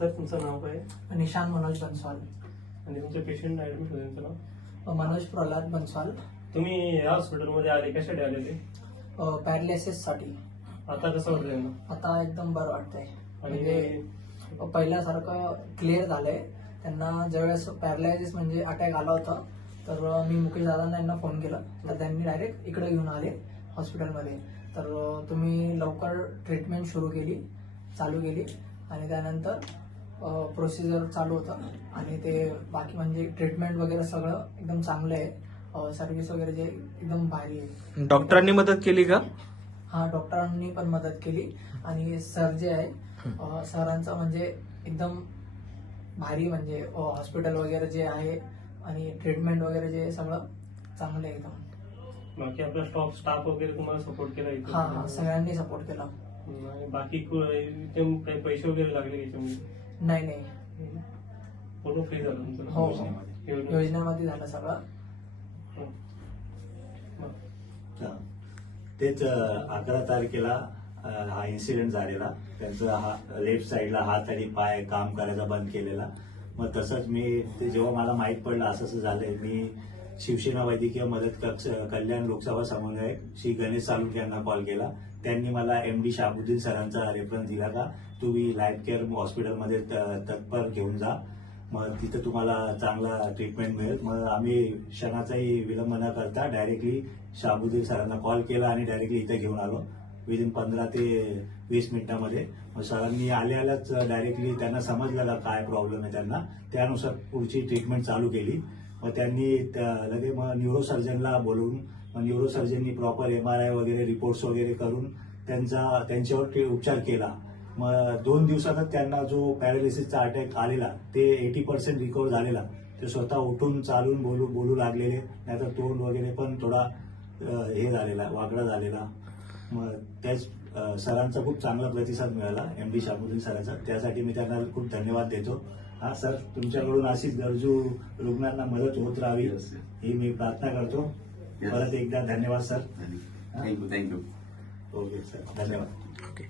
Sir तुमचं नाव काय? निशान मनोज बन्सल. आणि तुमचे पेशंट ऍडमिट होते त्यांचं नाव? मनोज प्रल्हाद बन्सल. तुम्ही या हॉस्पिटलमध्ये आले कशासाठी आलेले? पॅरालिसिस साठी. आता कसं वाटतं त्यांना? आता एकदम बरं वाटतंय. आणि म्हणजे पहिल्यासारखं क्लिअर झालंय. त्यांना ज्यावेळेस पॅरालायसिस म्हणजे अटॅक आला होता तर मी मुकेश दादांना यांना फोन केला तर त्यांनी डायरेक्ट इकडे घेऊन आले हॉस्पिटलमध्ये. तर तुम्ही लवकर ट्रीटमेंट चालू केली आणि त्यानंतर प्रोसिजर चालू होतं आणि ते बाकी म्हणजे ट्रीटमेंट वगैरे सगळं एकदम चांगलं आहे. सर्व्हिस वगैरे जे एकदम भारी आहे. डॉक्टरांनी मदत केली का? हा, डॉक्टरांनी पण मदत केली आणि सर जे आहे सरांचं म्हणजे एकदम भारी म्हणजे हॉस्पिटल वगैरे जे आहे आणि ट्रीटमेंट वगैरे जे सगळं चांगलं आहे एकदम. बाकी आपला स्टाफ वगैरे तुम्हाला सपोर्ट केला इथे? हा, सगळ्यांनी सपोर्ट केला. आणि बाकी इथे काही पैसे वगैरे लागले याच्यामध्ये? नाही. पूर्ण फ्री झालं तुमचं? हो, योजनेमध्ये? योजनेमध्ये झालं सगळं. तेच 11 तारखेला हा इन्सिडेंट झालेला. त्यांचा हा लेफ्ट साईडला हात आणि पाय काम करायचा बंद केलेला. मग तसंच मी जेव्हा मला माहीत पडलं असं असं झालंय, मी शिवसेना वैद्यकीय मदत कक्ष कल्याण लोकसभा समन्वयक श्री गणेश सालुंके यांना कॉल केला. त्यांनी मला MD शाहबुद्दीन सरांचा रेफरन्स दिला का तुम्ही लाईफ केअर हॉस्पिटलमध्ये तत्पर घेऊन जा, मग तिथं तुम्हाला चांगला ट्रीटमेंट मिळेल. मग आम्ही क्षणाचाही विलंब न करता डायरेक्टली शाहबुद्दीन सरांना कॉल केला आणि डायरेक्टली इथे घेऊन आलो विदिन 15 ते 20 मिनिटांमध्ये. मग सरांनी आल्याच डायरेक्टली त्यांना समजलं का काय प्रॉब्लेम आहे त्यांना, त्यानुसार पुढची ट्रीटमेंट चालू केली. मग त्यांनी लगेच मग न्यूरोसर्जनला बोलवून मग न्यूरोसर्जननी प्रॉपर MRI वगैरे रिपोर्ट्स वगैरे करून त्यांच्यावर उपचार केला. मग 2 दिवसातच त्यांना जो पॅरालिसिसचा अटॅक आलेला ते 80% रिकव्हर झालेला. ते स्वतः उठून चालून बोलू लागलेले, नाहीतर तोंड वगैरे पण थोडा हे झालेला, वाकडा झालेला. मग त्याच सरांचा खूप चांगला प्रतिसाद मिळाला MD शाहबुद्दीन सरांचा, त्यासाठी मी त्यांना खूप धन्यवाद देतो. हा सर, तुमच्याकडून अशीच गरजू रुग्णांना मदत होत राहावी ही मी प्रार्थना करतो. परत एकदा धन्यवाद सर. थँक्यू. ओके सर, धन्यवाद. ओके.